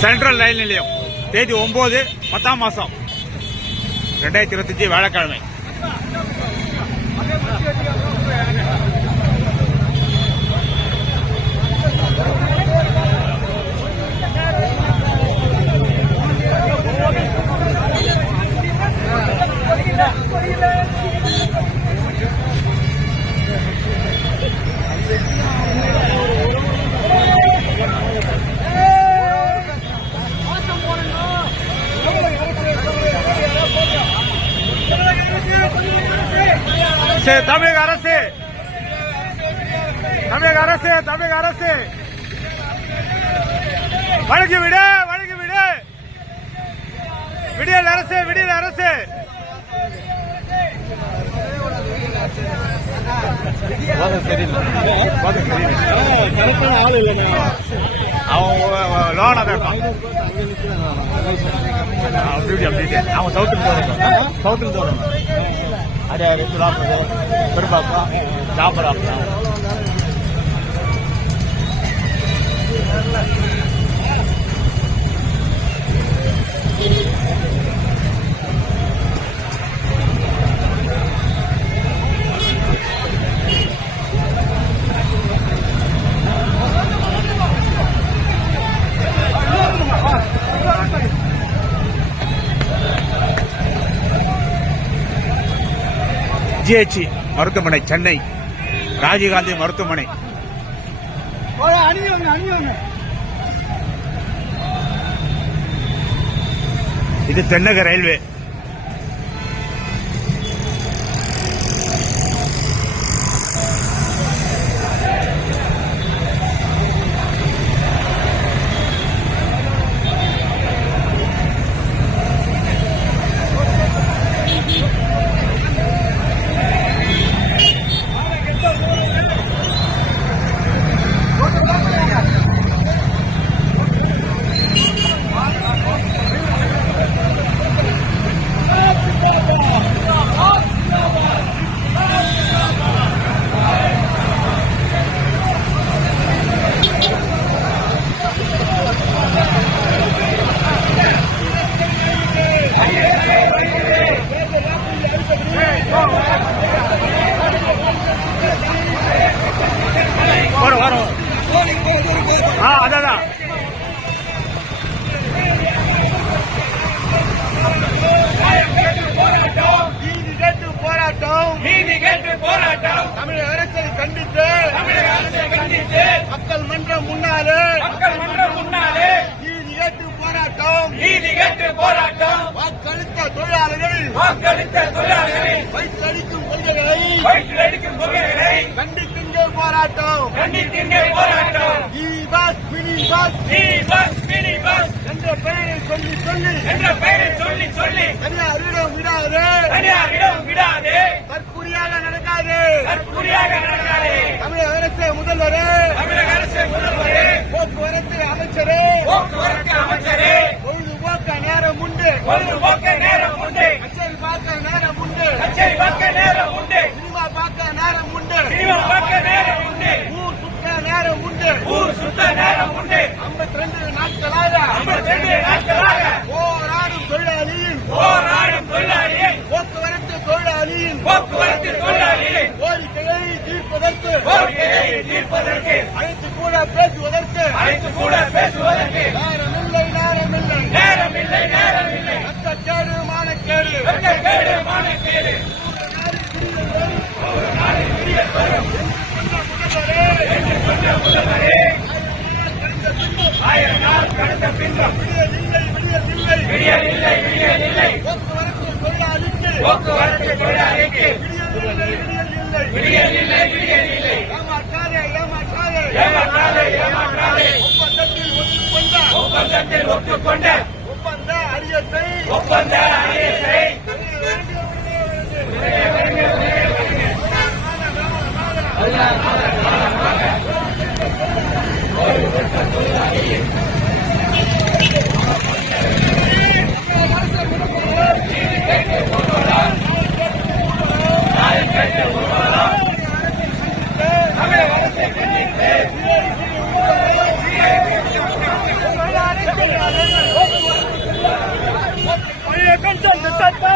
Central ரயில் நிலையம். தேதி ஒன்பது பத்தாம் மாசம். ரெண்டாயிரத்தி இருபத்தஞ்சு வியாழக்கிழமை. சரி, தமிழக அரசு. தமிழக அரசு தமிழக அரசு. வழங்கி விடு வழங்கி விடு. விடியல் அரசு விடியல் அரசு. கரெக்டான ஆள் இல்லைண்ணா அவன் லோன் அதை அப்படி அப்படி அவன் சவுத்துக்கு போறோம் சவுத்துக்கு போறோம் ದಾರ್ಯಾರು ಸುಲಾಪುರ ಬರ್ಬೇಕು ಚಾಪುರ ಆಗ್ತಾವೆ ஜிஹெச் மருத்துவமனை சென்னை. ராஜீவ்காந்தி மருத்துவமனை. இது தென்னக ரயில்வே. அதான் நீதி கேட்டு போராட்டம். நீதி கேட்டு போராட்டம். தமிழக அரசை கண்டித்து தமிழக அரசை கண்டித்து மக்கள் மன்றம் முன்னாலே மக்கள் மன்றம் முன்னாலே நீதி கேட்டு போராட்டம். நீதி கேட்டு போராட்டம். வாக்களித்த தொழிலாளர்கள் வாக்களித்த தொழிலாளர்களை பஸ் நீ பஸ் மினி பஸ் என்ற பெயரை சொல்லி சொல்லி. என்ற பெயரை சொல்லி சொல்லி. தனியாரிடம் விடாது. தனியாரிடம் விடாதே. தற்குறியாக நடக்காது. தற்குறியாக நடக்காதே. தமிழக அரசு முதல்வரே. தமிழக அரசு முதல்வரே. போக்குவரத்து அமைச்சரே. போக்குவரத்து அமைச்சரே. பொழுதுபோக்க நேரம் உண்டு. பொழுதுபோக்க நேரம் உண்டு கச்சேரி பார்க்க நேரம் உண்டு கச்சேரி பார்க்க நேரம் உண்டு சினிமா பார்க்க நேரம் உண்டு சினிமா பார்க்க நேரம் உண்டு ஊர் சுத்த நேரம் உண்டு ஊர் சுத்த நேரம் உண்டு ஐம்பத்தி ரெண்டு நாட்களாக ஐம்பத்தி ரெண்டு நாட்களாக போராடும் தொழிலாளியின் போராடும் தொழிலாளியை போக்குவரத்து தொழிலாளியின் போக்குவரத்து தொழிலாளியை கோரிக்கையை தீர்ப்பதற்கு கோரிக்கையை தீர்ப்பதற்கு அழைத்து கூட பேசுவதற்கு அழைத்து கூட பேசுவதற்கு நேரமில்லை நேரமில்லை. நேரம் இல்லை நேரம் இல்லை ரத்தக்கேடு மானக்கேடு. கேடு மானக்கேடு ஆயிரம் நாள் கடந்த பின்பம் விடியதில்லை விடியதில்லை விடியல் இல்லை விடியல் இல்லை ஒப்பந்தத்தில் ஒத்துக்கொண்ட ஒப்பந்த அரியத்தை ஒப்பந்த அணியத்தை கொஞ்சம் திட்டத்தை